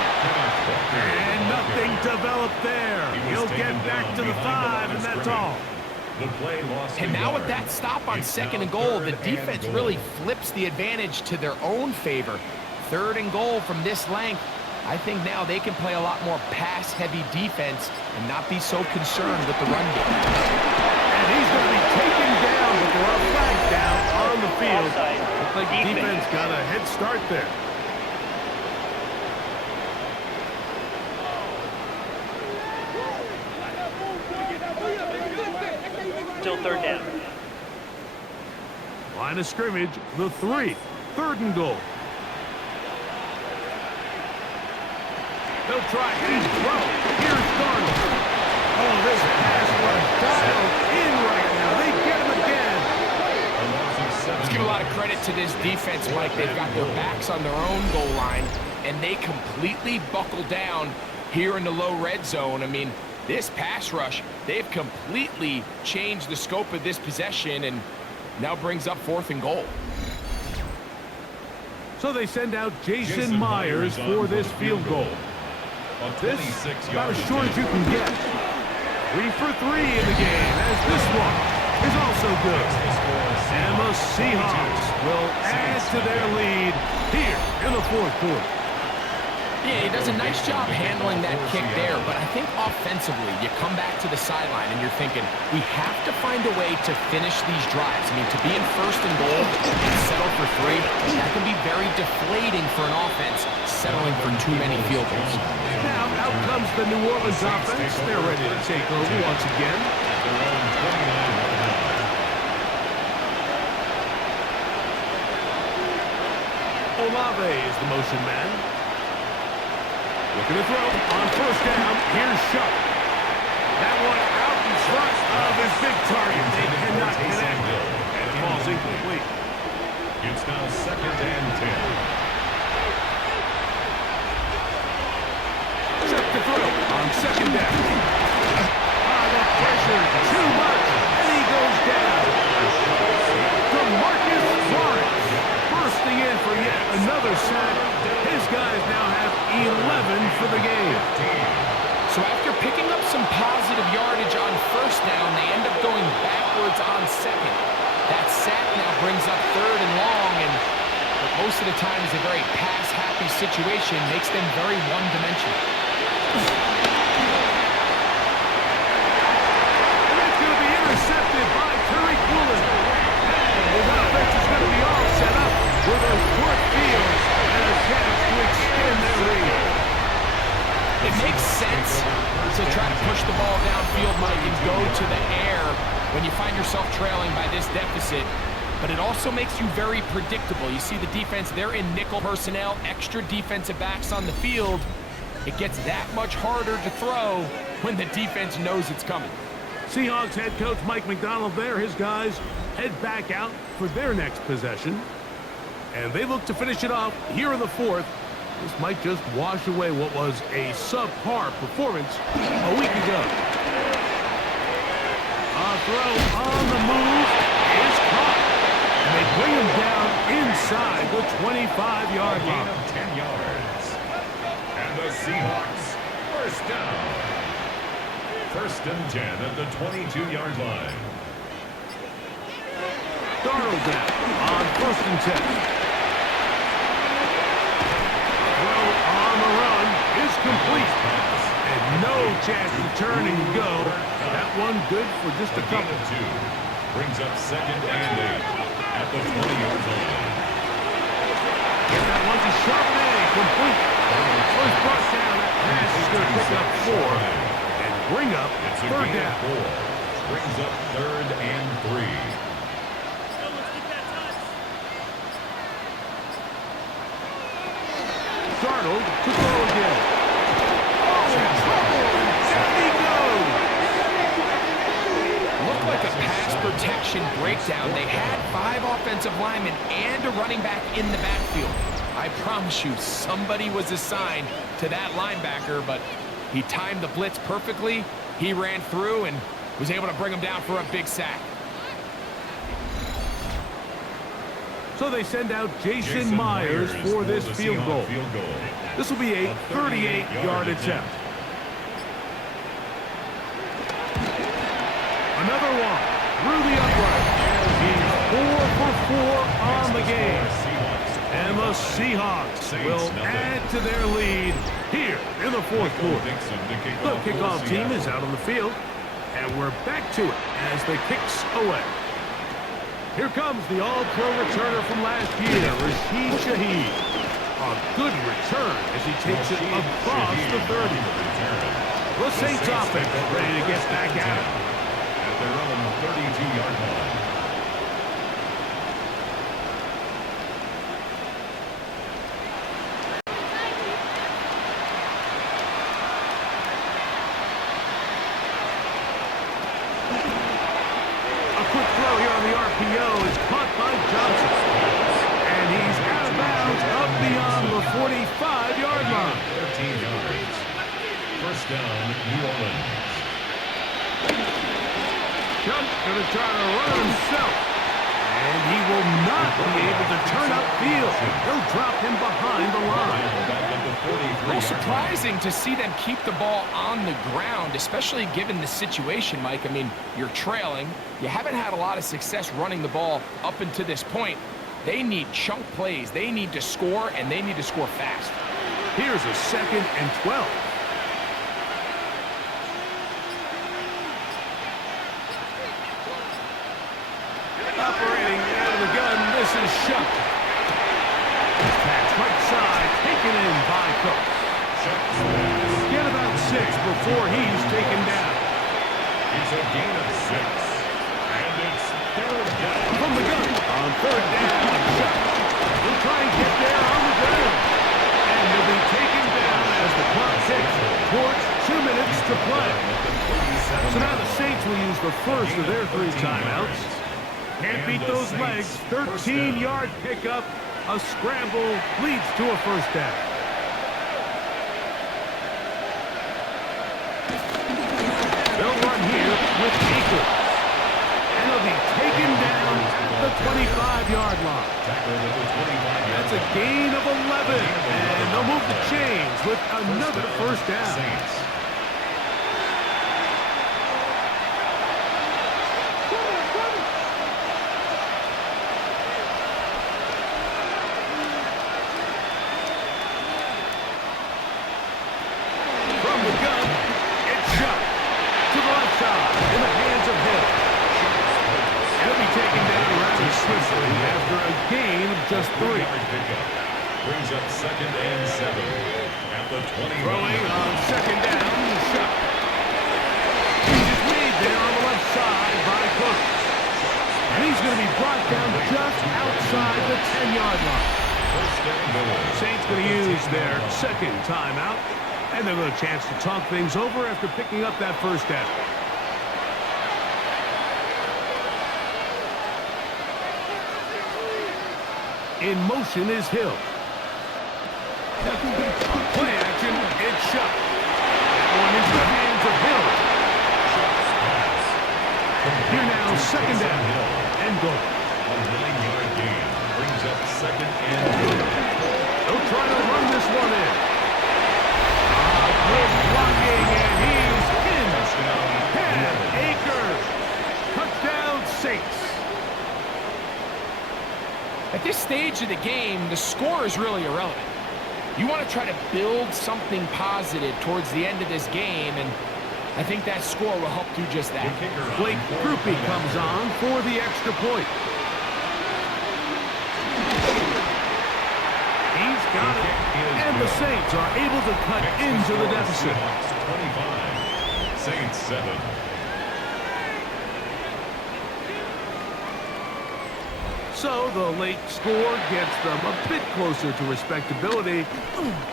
And nothing developed there. He'll get back to the 5, and that's all. The play lost. And now with that stop on second and goal, the defense really flips the advantage to their own favor. Third and goal from this length. I think now they can play a lot more pass-heavy defense and not be so concerned with the run game. And he's going to be taken down, but they're all flagged down on the field. Looks like the defense got a head start there. Still third down. Line of scrimmage, the 3. Third and goal. They'll try and throw. Here's Darnold. Oh, this pass was dialed in right now. They get him again. Let's give a lot of credit to this defense, Mike. They've got their backs on their own goal line, and they completely buckle down here in the low red zone. I mean, this pass rush, they've completely changed the scope of this possession and now brings up fourth and goal. So they send out Jason Myers for this field goal. This about as short as you can get. 3 for 3 in the game, as this one is also good. And the Seahawks will add to their lead here in the fourth quarter. Yeah, he does a nice job handling that kick there, but I think offensively, you come back to the sideline and you're thinking, we have to find a way to finish these drives. I mean, to be in first and goal and settle for 3, that can be very deflating for an offense, settling for too many field goals. Now, out comes the New Orleans offense. They're ready to take over once again. Olave is the motion man. Looking to throw on first down. Here's Shuck. That one out in front of his big target. They cannot connect. And it falls incomplete. It's now second and 10. Check the throw on second down. The pressure too much. And he goes down. for the game. So after picking up some positive yardage on first down, they end up going backwards on second. That sack now brings up third and long, and what most of the time is a very pass-happy situation, makes them very one-dimensional. And that's going to be intercepted by Terry Quillen. And his offense is going to be all set up with a short field and a chance to extend their lead. It makes sense to try to push the ball downfield, Mike, and go to the air when you find yourself trailing by this deficit. But it also makes you very predictable. You see the defense, they're in nickel personnel, extra defensive backs on the field. It gets that much harder to throw when the defense knows it's coming. Seahawks head coach Mike McDonald there. His guys head back out for their next possession. And they look to finish it off here in the fourth. This might just wash away what was a subpar performance a week ago. A throw on the move is caught. And they bring him down inside the 25-yard line. Gain of 10 yards. And the Seahawks first down. First and 10 at the 22-yard line. Darnold down on first and 10. Complete. And no chance to turn and go. That one good for just a couple. Two. Brings up second and 8 at the 20-yard line. And that one's a sharp A, complete. First brought down, that pass is going to pick up 4 and bring up third down. 4. Brings up third and 3. Darnold to throw again. Like a pass protection breakdown. They had 5 offensive linemen and a running back in the backfield. I promise you, somebody was assigned to that linebacker, but he timed the blitz perfectly. He ran through and was able to bring him down for a big sack. So they send out Jason Myers for this field goal. This will be a 38-yard attempt. Another one through the upright. He's 4 for 4 on the game. And the Seahawks will add to their lead here in the fourth quarter. The kickoff team is out on the field, and we're back to it as the kicks away. Here comes the all-pro returner from last year, Rashid Shaheed. A good return as he takes it across the 30. The Saints offense ready to get back at it. Their own 32-yard line. A quick throw here on the RPO is caught by Johnson. And he's out of bounds up beyond the 45-yard line. 13 yards. First down, New Orleans. Chunk's going to try to run himself. And he will not be able to turn upfield. He'll drop him behind the line. A little surprising to see them keep the ball on the ground, especially given the situation, Mike. I mean, you're trailing. You haven't had a lot of success running the ball up until this point. They need chunk plays. They need to score, and they need to score fast. Here's a 2nd and 12. Operating out of the gun, this is Shuck. Pass right side, taken in by Cook. Get about 6 before he's taken down. It's a gain of 6. And it's third down. From the gun, on third down, Shuck. He'll try and get there on the ground. And he'll be taken down as the clock ticks towards 2 minutes to play. So now the Saints will use the first of their 3 timeouts. Can't beat those legs. 13-yard pickup. A scramble leads to a first down. They'll run here with Akers. And he'll be taken down the 25-yard line. Tackle at the 25-yard line. That's a gain of 11. And they'll move the chains with another first down. Saints. From the gun, it's shot to the left side in the hands of Hill. He'll be taken down rather swiftly after a gain of just 3. Brings up 2nd and 7 at the 20. Throwing on 2nd down, shot. He's made there on the left side by Cook. And he's going to be brought down just outside the 10-yard line. First and goal. Saints going to use their second timeout. And they'll get a chance to talk things over after picking up that first down. In motion is Hill. Play action, it's shot. That one into the hands of Hill. Here now, 2nd down, and goal. A 9-yard gain brings up 2nd and goal. They'll try to run this one in. Good blocking, and he's in. Touchdown, Akers. Touchdown, Saints. At this stage of the game, the score is really irrelevant. You want to try to build something positive towards the end of this game, and I think that score will help do just that. Blake Groupie comes on for the extra point. He's got it, and the Saints are able to cut into the deficit. 25, Saints 7. So the late score gets them a bit closer to respectability.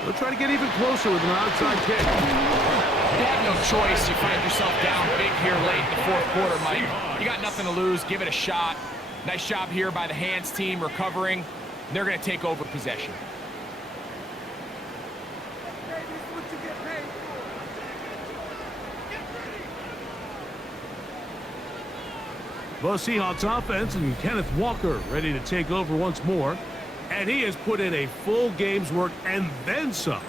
They'll try to get even closer with an outside kick. You have no choice. You find yourself down big here late in the 4th quarter, Mike. You got nothing to lose. Give it a shot. Nice job here by the hands team recovering. They're going to take over possession. The Seahawks offense and Kenneth Walker ready to take over once more. And he has put in a full game's work and then some.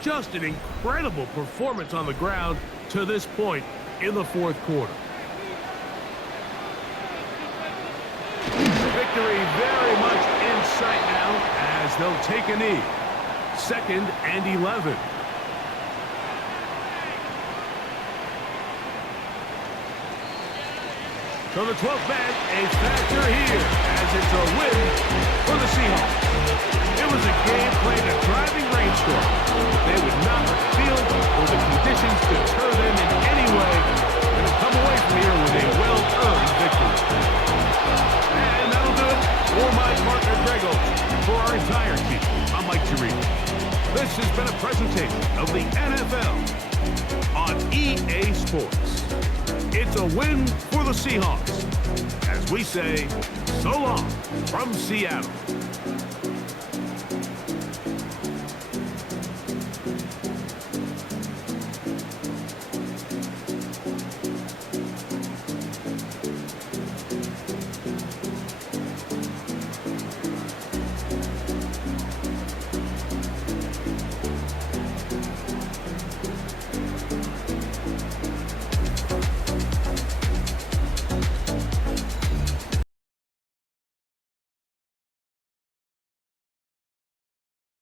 Just an incredible performance on the ground to this point in the 4th quarter. Victory very much in sight now as they'll take a knee. 2nd and 11. So the 12th man, a factor here as it's a win for the Seahawks. It was a game played in a driving rainstorm. They would not let the field or the conditions deter them in any way and have come away from here with a well-earned victory. And that'll do it for my partner, Grego. For our entire team, I'm Mike Tirico. This has been a presentation of the NFL on EA Sports. It's a win for the Seahawks. As we say, so long from Seattle.